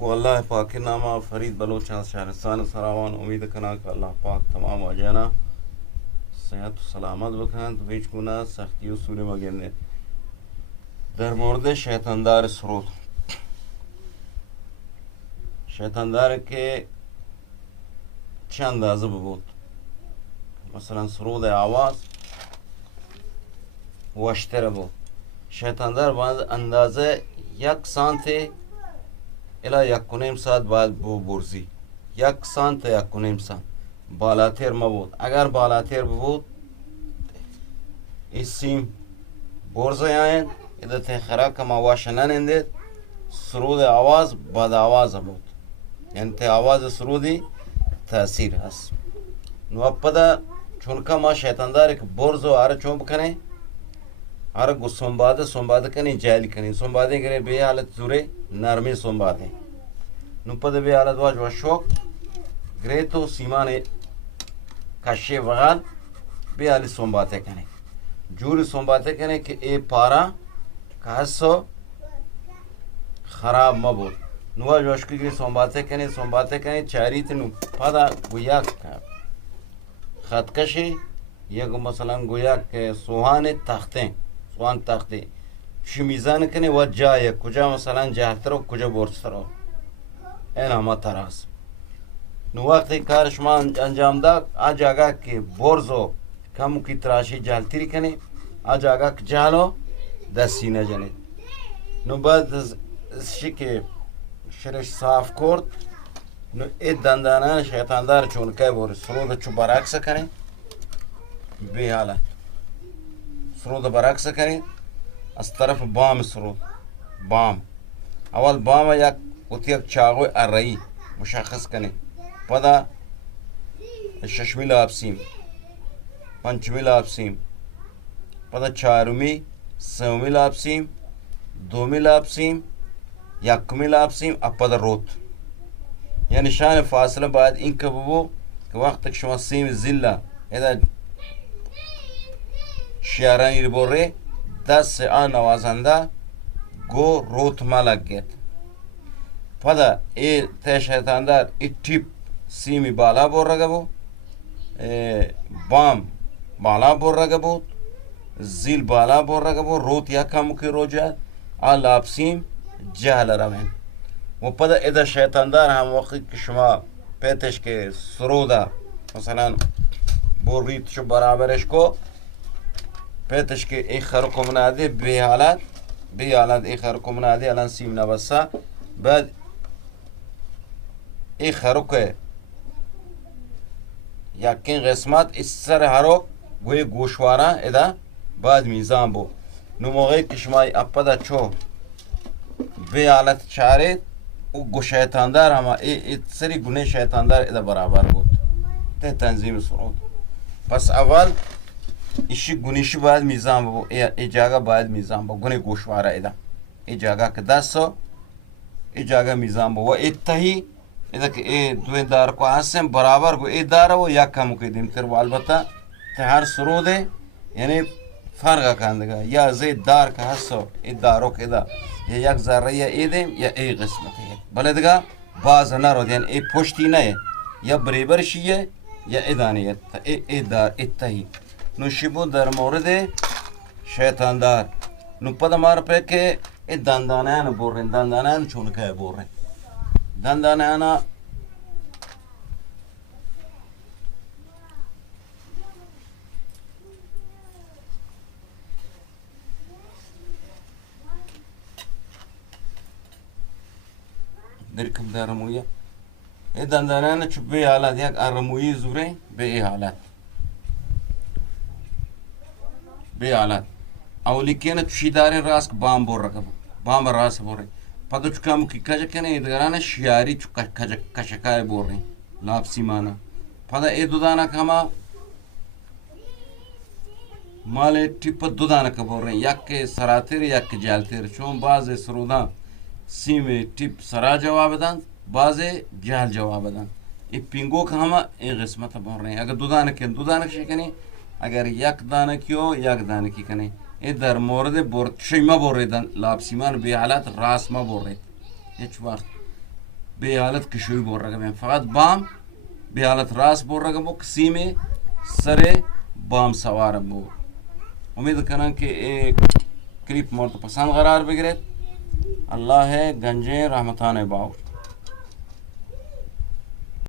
को अल्लाह पाक के नामा फरीद बलोच शहरस्तान सरावान उम्मीद कना कि अल्लाह पाक तमाम वाजाना सेहत सलामत बखान तो हिच गुना सख्ती उसूल मगने در مورد شیطاندار سرود شیطاندار که چه اندازه بود مثلا سرود آواز وشتر بود شیطاندار باید اندازه 1 سانتی الی 1.5 سانت باید برزی 1 سانت 1.5 سانت بالاتر مبود اگر بالاتر بود این سیم برزه یاین إذا خراك ما واشنان عندك سرود آواز بعد آواز بود يعني ته آواز سرودی تأثیر هست نو اپدا چونکا ما شیطاندار که برزو آره چون بکنه آره گو سنباده کنی جایلی کنی سنباده گره به حالت زوره نرمی سنباده نو پدا به حالت واج وشوک گره تو سیمان کشه وغال به حالت سنباده کنه جوری سنباده کنه که ای پارا کاسو خراب مبود نواج وشکی گری سنباته کنی چاریت نو پدا گویا خطکشی یک مثلا گویا که سوهان تخته چی میزان کنی و جای کجا مثلا جهتر و کجا برستر و این همه تراس نو وقتی کارش ما انجام دا آج آگا که برزو کمو کی تراشی جهلتری کنی آج آگا که جهلو دستی نجنید نو بعد از که شرش صاف کرد نو اید دندانان شیطاندار چونکه بوری سرود چو برعکس کنی به حالت سرود برعکس کنی از طرف بام سرود بام اول بام یک چاقوی ارئی مشخص کنی پدا ششمی لابسیم پنچمی لابسیم پدا چارمی سومی لابسیم دومی لابسیم یکمی لابسیم اپدا روت یعنی شان فاصله باید این که ببو که وقت شما سیم زیلا اذا شیارانی رو بره دست آن نوازنده گو روت ما لگید پدا ای ته شیطاندار ای ٹیپ سیمی بالا بر رگه بو بام بالا بر رگه بود زیل بالا بر رگه بو روت یا کمو که رو جاد آن لابسیم جهل روین و پدا ایده شیطاندار هم وقتی که شما پیتش که سرودا مثلا بوریت شو برابرش کو پیتش که ای خرکو منادی به حالت ای خرکو منادی الان سیم نبسا بعد ای خرکو یکین قسمت اس سر هرو گوی گوشوارا ایده بعد میزان بو نو موقعی که شما اپدا چو به حالت چارید او گو شیطاندار همه ای سری گونه شیطاندار ایده برابر بود ته تنظیم سرود پس اول ایشی گونیشی باید میزان بو ای جاگه باید میزان بو گونه گوشواره ایده ای جاگه که دستو ای جاگه میزان بو و ای تهی ایده که ای دوی دار کو هستم برابر کو ای داره و یک کمو که دیمتر و البته ته هر سروده یعنی فرق کندگه یا زید دار که هستو ای دارو که دا یا یک ذره یا ایدیم یا ای قسمته بله دیگه باز نرود یعنی ای پشتی نه یا بریبرشیه یا ایدانیه ای دار اتهی نوشی بود در مورد شیطاندار نو پدا مار پی که ای دندانه بورن دندانه چونکه بورن دندانه درکم در مویه ای دندانه چو به حالت یک ارمویی زوره به ای حالت به حالت اولی کنه چی داره راست بام بور رکب بام راست بوره پدو چکامو کی کجا کنه ایدگرانه شیاری چو کشکای بوره لابسی مانا پدا ای دودانا کما مال ٹیپ دودانا که بوره یک سراتیر یک جالتیر چون باز سرودان سیم ٹیپ سرا جواب دن باز جهل جواب دن ای پینگو که همه این قسمت بوره اگر دودانا کشی کنی اگر یک دانه کیو یک دانه کی کنی ای در مورد برد شیما بوریدن لابسیمان به حالت راست ما بورید هیچ وقت बे हालत कशोई बोल रहा मैं फ़कत बाम बे हालत रास बोल रहा वो किसी में सरे बाम सवार बो। उम्मीद करना कि एक क्लिप मोर तो पसंद करार बिगड़े। अल्लाह है गंजे रहमतान बाव।